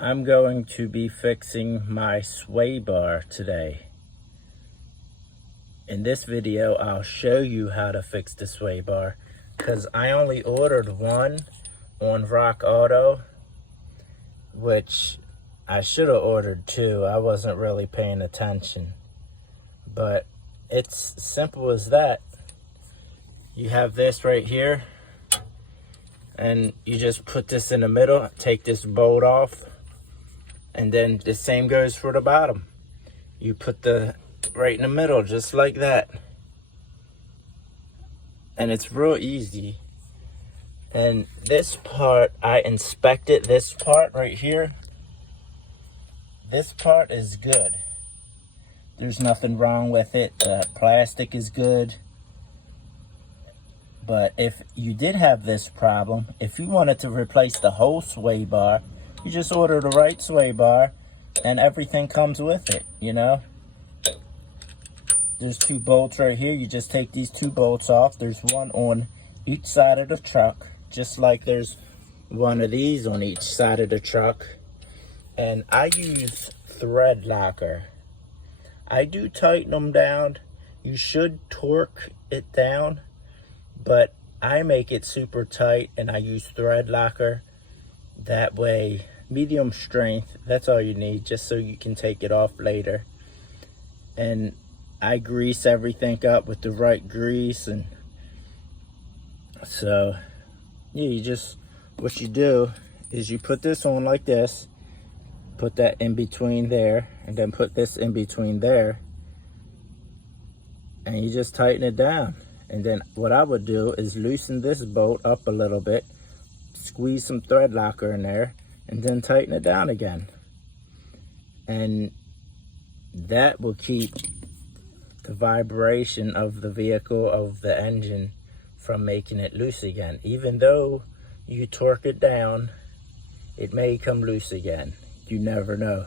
I'm going to be fixing my sway bar today. In this video, I'll show you how to fix the sway bar because I only ordered one on Rock Auto, which I should have ordered two. I wasn't really paying attention, but it's simple as that. You have this right here, and you just put this in the middle, take this bolt off, and then the same goes for the bottom. You put the right in the middle, just like that. And it's real easy. And this part, I inspected this part right here. This part is good. There's nothing wrong with it. The plastic is good. But if you did have this problem, if you wanted to replace the whole sway bar, you just order the right sway bar and everything comes with it, you know? There's two bolts right here. You just take these two bolts off. There's one on each side of the truck, just like there's one of these on each side of the truck. And I use thread locker. I do tighten them down. You should torque it down, but I make it super tight and I use thread locker. That way, medium strength, that's all you need, just so you can take it off later. And I grease everything up with the right grease. And so yeah, what you do is you put this on like this, put that in between there, and then put this in between there, and you just tighten it down. And then what I would do is loosen this bolt up a little bit, squeeze some thread locker in there, and then tighten it down again. And that will keep the vibration of the vehicle, of the engine, from making it loose again. Even though you torque it down, it may come loose again. You never know.